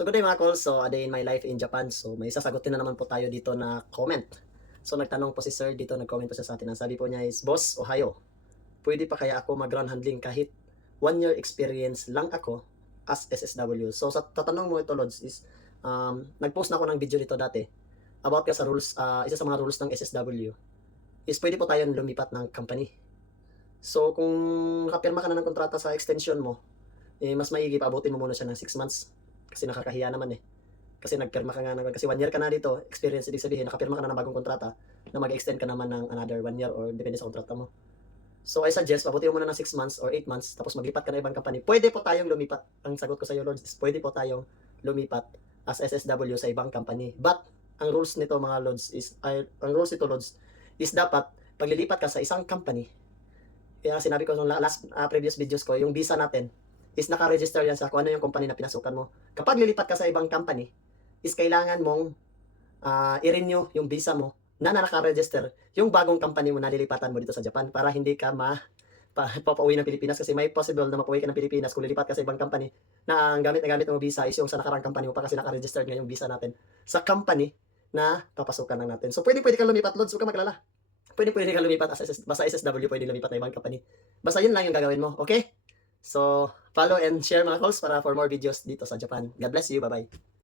So good day mga calls. So a day in my life in Japan. So may sasagutin na naman po tayo dito na comment. So nagtanong po si sir dito, nag-comment po siya sa atin. Ang sabi po niya is, Boss, Ohio, pwede pa kaya ako mag-ground handling kahit 1 year experience lang ako as SSW? So sa tatanong mo ito, Lods, is nag-post na ako ng video dito dati about ka sa rules, isa sa mga rules ng SSW is pwede po tayong lumipat ng company. So kung nakapirma ka na ng kontrata sa extension mo, mas maigi paabutin mo muna siya ng 6 months. Kasi nakakahiya naman eh. Kasi nagpirma ka nga naman, kasi 1 year ka na dito, experience, ibig sabihin, nakapirma ka na ng bagong kontrata, na mag-extend ka naman ng another 1 year or depende sa kontrata mo. So I suggest, pabutin mo muna ng 6 months or 8 months, tapos maglipat ka na ibang company. Pwede po tayong lumipat, ang sagot ko sa iyo, Lords, is pwede po tayong lumipat as SSW sa ibang company. But, ang rules nito mga Lords is, ang rules nito Lords, is dapat, paglilipat ka sa isang company, kaya sinabi ko sa last previous videos ko, yung visa natin, is naka-register yan sa kung ano yung company na pinasukan mo. Kapag lilipat ka sa ibang company, is kailangan mong i-renew yung visa mo na naka-register yung bagong company mo na lilipatan mo dito sa Japan para hindi ka papauwi ng Pilipinas, kasi may possible na mapauwi ka ng Pilipinas kung lilipat ka sa ibang company na ang gamit na gamit ng visa is yung sa nakarang company mo pa, kasi naka-register nga yung visa natin sa company na papasukan lang natin. So pwede ka lumipat, Lods, huwag ka maglala. Pwede ka lumipat basta SSW, pwede lumipat na ibang company. Basta yun lang yung gagawin mo, okay? So, follow and share mga calls para for more videos dito sa Japan. God bless you. Bye-bye.